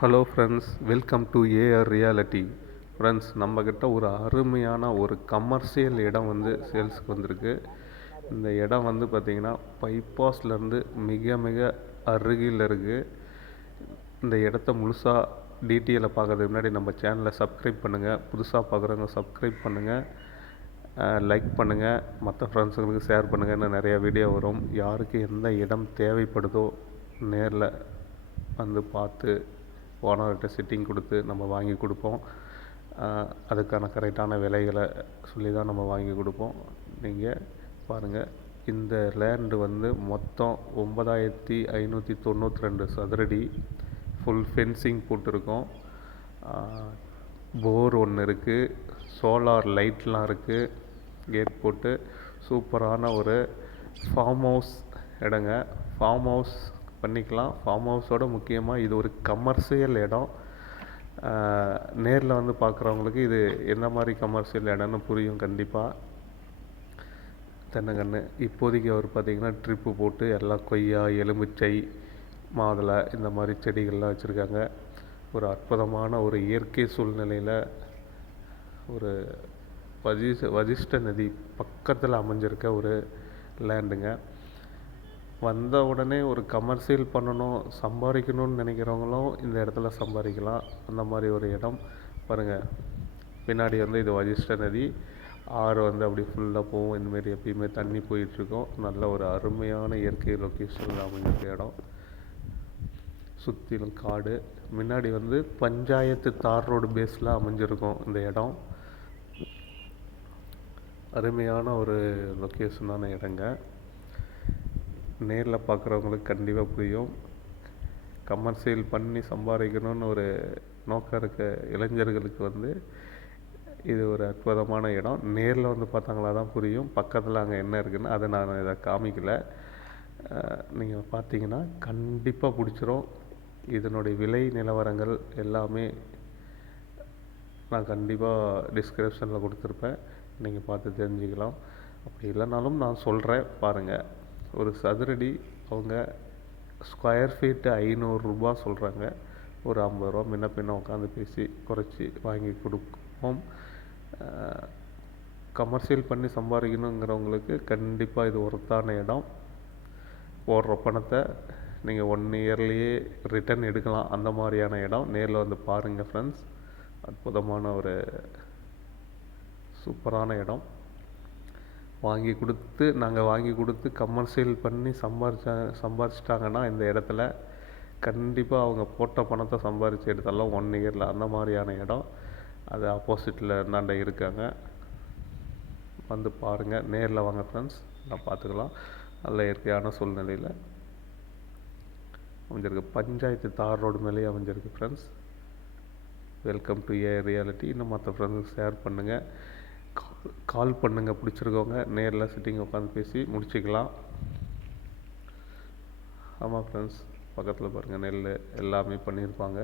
Hello friends, welcome to AR reality. Friends, நம்மக்கிட்ட ஒரு அருமையான ஒரு கமர்ஷியல் இடம் சேல்ஸுக்கு வந்திருக்கு. இந்த இடம் பார்த்திங்கன்னா பைபாஸ்லேருந்து மிக மிக அருகில் இருக்குது. இந்த இடத்த முழுசாக டீட்டெயிலை பார்க்கறதுக்கு முன்னாடி நம்ம சேனலை சப்ஸ்கிரைப் பண்ணுங்கள். புதுசாக பார்க்குறவங்க சப்ஸ்கிரைப் பண்ணுங்கள், லைக் பண்ணுங்கள், மற்ற ஃப்ரெண்ட்ஸுங்களுக்கு ஷேர் பண்ணுங்கள். இன்னும் நிறையா வீடியோ வரும். யாருக்கு எந்த இடம் தேவைப்படுதோ நேரில் பார்த்து ஓனர்கிட்ட சிட்டிங் கொடுத்து நம்ம வாங்கி கொடுப்போம். அதுக்கான கரெக்டான விலைகளை சொல்லி தான் நம்ம வாங்கி கொடுப்போம். நீங்கள் பாருங்கள், இந்த லேண்டு மொத்தம் 9592 சதுரடி. ஃபுல் ஃபென்சிங் போட்டிருக்கோம். போர் ஒன்று இருக்குது, சோலார் லைட்லாம் இருக்குது, கேட் போட்டு சூப்பரான ஒரு ஃபார்ம் ஹவுஸ் இடங்க. ஃபார்ம் ஹவுஸ் பண்ணிக்கலாம். ஃபார்ம் ஹவுஸோட முக்கியமாக இது ஒரு கமர்ஷியல் இடம். நேரில் பார்க்குறவங்களுக்கு இது எந்த மாதிரி கமர்ஷியல் இடம்னு புரியும் கண்டிப்பாக. தென்னங்கன்று இப்போதைக்கு அவர் பார்த்திங்கன்னா ட்ரிப்பு போட்டு எல்லாம் கொய்யா, எலுமிச்சை, மாதுளை இந்த மாதிரி செடிகள்லாம் வச்சுருக்காங்க. ஒரு அற்புதமான ஒரு இயற்கை சூழ்நிலையில் ஒரு வசிஷ்ட நதி பக்கத்தில் அமைஞ்சிருக்க ஒரு லேண்டுங்க. வந்த உடனே ஒரு கமர்ஷியல் பண்ணணும், சம்பாதிக்கணும்னு நினைக்கிறவங்களும் இந்த இடத்துல சம்பாதிக்கலாம். அந்த மாதிரி ஒரு இடம் பாருங்கள். பின்னாடி இது வசிஷ்ட நதி. ஆறு அப்படி ஃபுல்லாக போகும். இந்தமாரி எப்பயுமே தண்ணி போயிட்டுருக்கோம். நல்ல ஒரு அருமையான இயற்கை லொக்கேஷனில் அமைஞ்சிருக்க இடம். சுற்றிலும் காடு. முன்னாடி பஞ்சாயத்து தார் ரோடு பேஸில் அமைஞ்சிருக்கும் இந்த இடம். அருமையான ஒரு லொக்கேஷனான இடங்க. நேரில் பார்க்குறவங்களுக்கு கண்டிப்பாக புரியும். கமர்ஷியல் பண்ணி சம்பாதிக்கணும்னு ஒரு நோக்கம் இருக்க இளைஞர்களுக்கு இது ஒரு அற்புதமான இடம். நேரில் பார்த்தாங்களா தான் புரியும். பக்கத்தில் அங்கே என்ன இருக்குதுன்னு அதை நான் இதை காமிக்கலை. நீங்கள் பார்த்தீங்கன்னா கண்டிப்பாக பிடிச்சிரும். இதனுடைய விலை நிலவரங்கள் எல்லாமே நான் கண்டிப்பாக டிஸ்கிரிப்ஷனில் கொடுத்துருப்பேன். நீங்கள் பார்த்து தெரிஞ்சுக்கலாம். அப்படி இல்லைனாலும் நான் சொல்கிறேன் பாருங்கள். ஒரு சதுரடி அவங்க ஸ்கொயர் ஃபீட்டு 500 ரூபா சொல்கிறாங்க. ஒரு 50 ரூபா முன்ன பின்ன உட்காந்து பேசி குறைச்சி வாங்கி கொடுப்போம். கமர்ஷியல் பண்ணி சம்பாதிக்கணுங்கிறவங்களுக்கு கண்டிப்பாக இது ஒருத்தான இடம். போடுற பணத்தை நீங்கள் 1 இயர்லேயே ரிட்டர்ன் எடுக்கலாம். அந்த மாதிரியான இடம். நேரில் பாருங்கள் ஃப்ரெண்ட்ஸ். அற்புதமான ஒரு சூப்பரான இடம். நாங்கள் வாங்கி கொடுத்து கமர்ஷியல் பண்ணி சம்பாதிச்சிட்டாங்கன்னா இந்த இடத்துல கண்டிப்பாக அவங்க போட்ட பணத்தை சம்பாதிச்சு எடுத்தாலும் 1 இயரில் அந்த மாதிரியான இடம். அது ஆப்போசிட்டில் இருந்தாண்ட இருக்காங்க. பாருங்கள். நேரில் வாங்க ஃப்ரெண்ட்ஸ். நான் பார்த்துக்கலாம். நல்ல இயற்கையான சூழ்நிலையில் அமைஞ்சிருக்கு. பஞ்சாயத்து தார் ரோடு மேலேயே அமைஞ்சிருக்கு friends. Welcome to A reality. இன்னும் மற்ற ஃப்ரெண்ட்ஸுக்கு ஷேர் பண்ணுங்கள், கால் பண்ணுங்கள். பிடிச்சிருக்கவங்க நேரில் சிட்டிங் உட்காந்து பேசி முடிச்சுக்கலாம். ஆமாம் ஃப்ரெண்ட்ஸ், பக்கத்தில் பாருங்கள், நெல் எல்லாமே பண்ணியிருப்பாங்க.